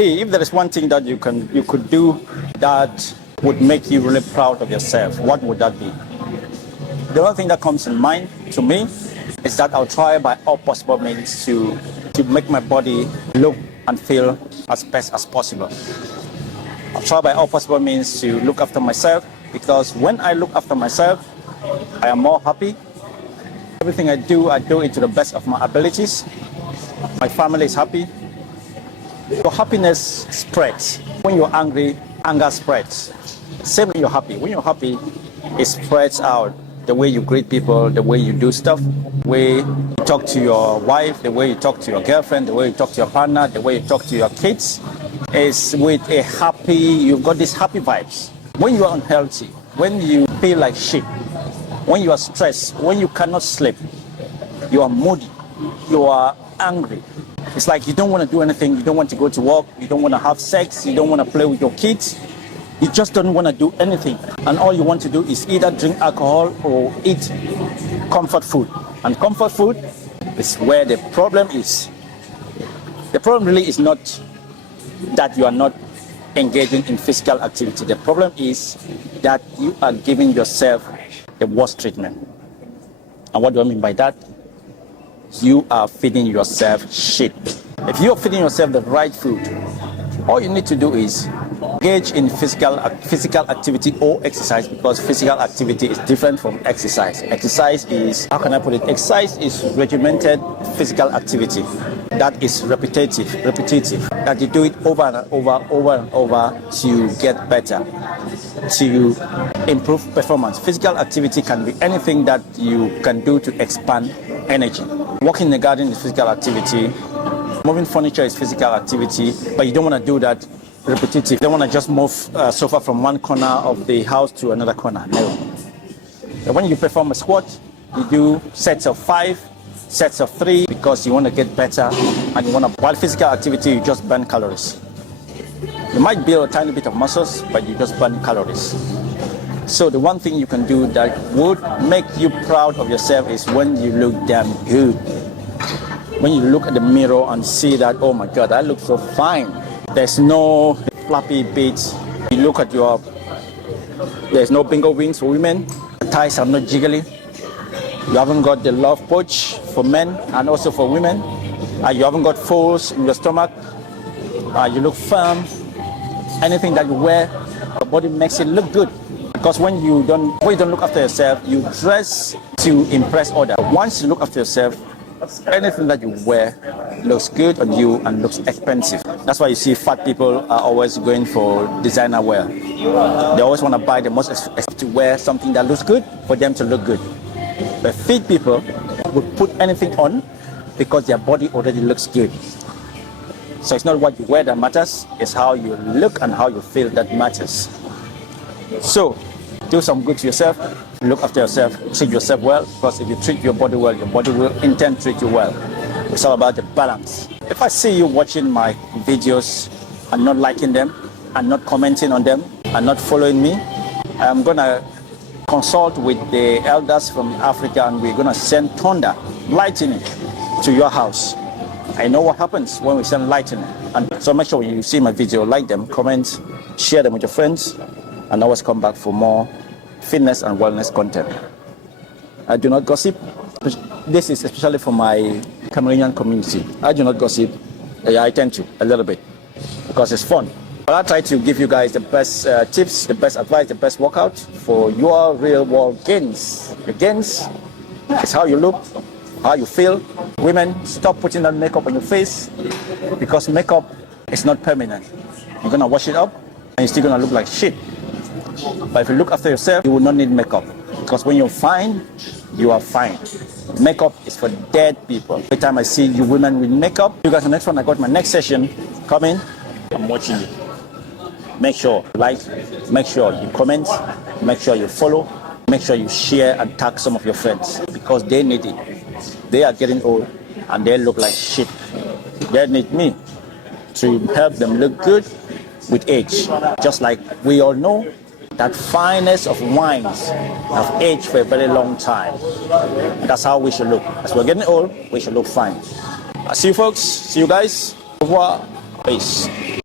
Okay, if there is one thing that you could do that would make you really proud of yourself, what would that be? The only thing that comes in mind to me is that I'll try by all possible means to make my body look and feel as best as possible. I'll try by all possible means to look after myself, because when I look after myself, I am more happy. Everything I do it to the best of my abilities. My family is happy. Your happiness spreads. When you're angry, anger spreads. Same when you're happy. When you're happy, it spreads out. The way you greet people, the way you do stuff, the way you talk to your wife, the way you talk to your girlfriend, the way you talk to your partner, the way you talk to your kids, is with a happy, you've got these happy vibes. When you are unhealthy, when you feel like shit, when you are stressed, when you cannot sleep, you are moody, you are angry. It's like you don't want to do anything, you don't want to go to work, you don't want to have sex, you don't want to play with your kids. You just don't want to do anything. And all you want to do is either drink alcohol or eat comfort food. And comfort food is where the problem is. The problem really is not that you are not engaging in physical activity. The problem is that you are giving yourself the worst treatment. And what do I mean by that? You are feeding yourself shit. If you are feeding yourself the right food, all you need to do is engage in physical activity or exercise, because physical activity is different from exercise. Exercise is, how can I put it? Exercise is regimented physical activity that is repetitive, that you do it over and over to get better, to improve performance. Physical activity can be anything that you can do to expand energy. Walking in the garden is physical activity. Moving furniture is physical activity, but you don't want to do that repetitive. You don't want to just move sofa from one corner of the house to another corner. No. But when you perform a squat, you do sets of 5, sets of 3, because you want to get better, and you want to. While physical activity, you just burn calories. You might build a tiny bit of muscles, but you just burn calories. So the one thing you can do that would make you proud of yourself is when you look damn good. When you look at the mirror and see that, oh my God, I look so fine. There's no flappy bits. You look at there's no bingo wings for women. The thighs are not jiggly. You haven't got the love pouch for men and also for women. You haven't got folds in your stomach. You look firm. Anything that you wear, your body makes it look good. Because when you don't look after yourself, you dress to impress others. Once you look after yourself, anything that you wear looks good on you and looks expensive. That's why you see fat people are always going for designer wear. They always want to buy the most expensive to wear something that looks good for them to look good. But fit people would put anything on because their body already looks good. So it's not what you wear that matters, it's how you look and how you feel that matters. So do some good to yourself. Look after yourself, treat yourself well, because if you treat your body well, your body will in turn treat you well. It's all about the balance. If I see you watching my videos and not liking them, and not commenting on them, and not following me, I'm gonna consult with the elders from Africa, and we're gonna send thunder, lightning to your house. I know what happens when we send lightning. And so make sure when you see my video, like them, comment, share them with your friends, and always come back for more fitness and wellness content. I do not gossip. This is especially for my Cameroonian community. I do not gossip. I tend to a little bit because it's fun. But I try to give you guys the best tips, the best advice, the best workout for your real world gains. The gains is how you look, how you feel. Women, stop putting that makeup on your face, because makeup is not permanent. You're gonna wash it up and you're still gonna look like shit. But if you look after yourself, you will not need makeup, because when you're fine, you are fine. Makeup is for dead people. Every time I see you women with makeup, you guys, the next one, I got my next session coming. I'm watching you. Make sure you like, make sure you comment, make sure you follow, make sure you share and tag some of your friends, because they need it. They are getting old and they look like shit. They need me to help them look good with age. Just like we all know that finest of wines have aged for a very long time. That's how we should look. As we're getting old, we should look fine. See you folks. See you guys. Au revoir. Peace.